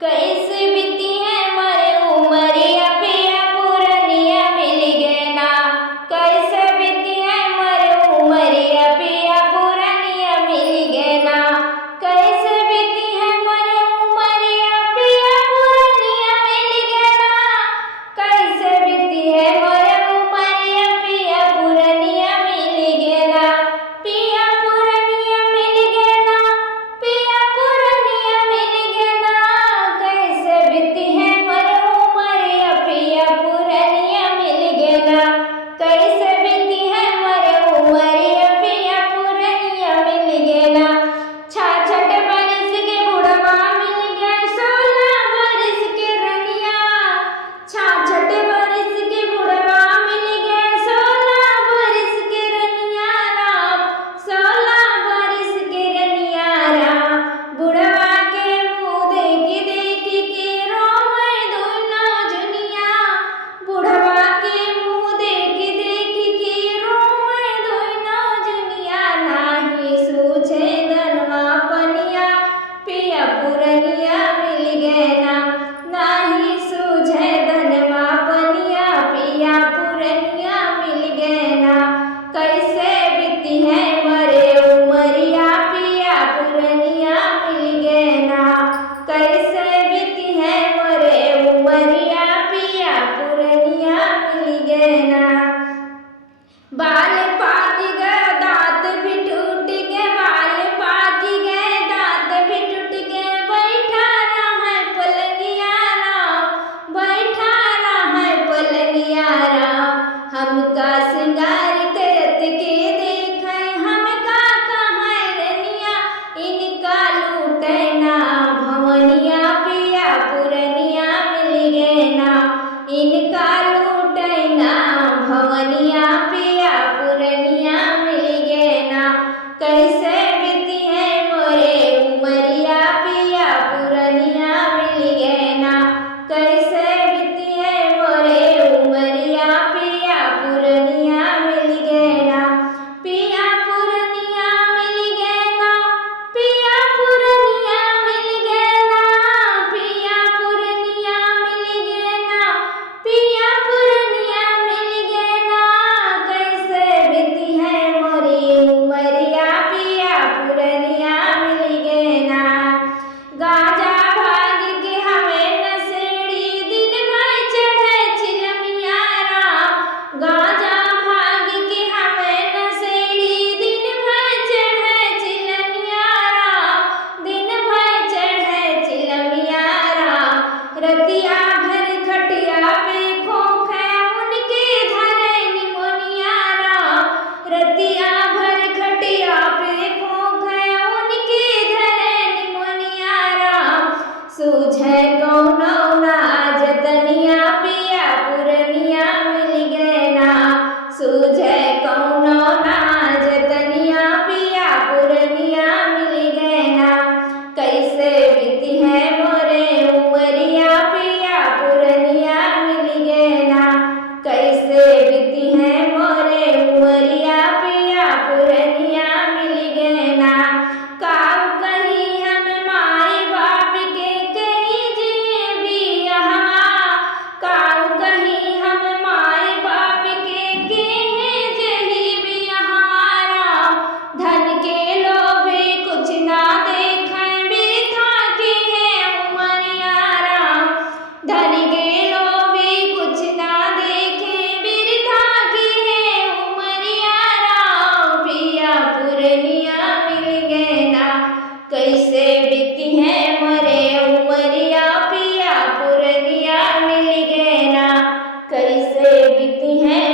कैसे बीती है मरे उमरिया पिया पुरनिया मिल गए ना। कैसे बीती है मरे उमरिया पिया पुरनिया मिल गए ना। कैसे बीती है मरे उमरिया पिया पुरनिया मिल गए ना। कैसे बीती है मरे उमरिया पिया पुरनिया मिल गए ना। पिया पुरनिया मिल गए ना। पिया पुरनिया मिल गए ना। कैसे बीती है मरे उमरिया पिया पुरनिया मिल गए ना। कैसे बीती है मरे उमरिया पिया पुरनिया मिल गए ना। 66 बरस के बुढ़वा मिल गए 16 बरस के रनिया। 66 बरस के बुढ़वा मिल गए 16 बरस के रनिया राम। 16 बरस के रनिया राम। बुढ़वा के मुँह देखी के रोवे दोनों जुनिया। बुढ़वा के मुँह देखी के रोवे दोनों जुनिया। नाही सूझे धनवा पनिया पिया पुरनिया मिल गए ना। नाही सूझे धनवा पनिया पिया पुरनिया मिल गए ना। कैसे बीती है मरे उमरिया पिया पुरनिया मिल गए ना। कैसे बीती है मरे उमरिया पिया पुरनिया मिल गए ना। बाल पाक गए दांत भी टूट गए। बाल पाक गए दांत भी टूट गए। बैठा रहा पलंगिया राम। बैठा रहा पलंगिया राम। हमका श्रृंगार करत के देखे हमका कहाँ रनिया। इनका लूटे ना भवनिया पिया पुरनिया मिल गए ना। इनका लूटे ना भवनिया पिया पुरनिया मिल गए ना। कैसे बीती है मोरे उमरिया पिया पुरनिया मिल गए ना। कैसे बीती है मोरे उमरिया पिया पुरनिया मिल गए ना। पिया पुरनिया मिल गए ना। पिया पुरनिया मिल गए ना। पिया पुरनिया मिल गए ना। पिया पुरनिया मिल गए ना। कैसे बीती है मोरी उमरिया पिया पुरनिया मिल गए ना। गाजा भाग के हमें नसेड़ी दिन भर चढ़े चिलमिया राम। गाजा भाग के हमें नसेड़ी दिन भर चढ़े चिलमिया राम। दिन भर चढ़े चिलमिया राम। रतिया भर खटिया पे खोखे उनके धरे निमोनिया राम। रतिया भर खटिया पे खोखे उनके धरे निमोनिया राम। सूझे कौनो नाज तनिया पिया पुरनिया मिल गए ना। सूझे कौनो नाज तनिया पिया पुरनिया मिल गए ना। कैसे बीती है मोरे उमरिया पिया पुरनिया मिल गए ना। कैसे बीती है मोरे उमरिया पिया पुरनिया मिल गए ना। काऊ कहीं हम माई बाप के कहीं जिए बियाहवा। काऊ कहीं हम माई बाप के कहीं जही बियाहवा राम। धन के लोभे कुछ ना देखे बिरथा के है उमरिया राम। धन के लोभे कुछ ना देखे बिरथा के है उमरिया राम। पिया पुरनिया मिल गए ना। कैसे बीती है मरे उमरिया पिया पुरनिया मिल गए ना। कैसे बीती है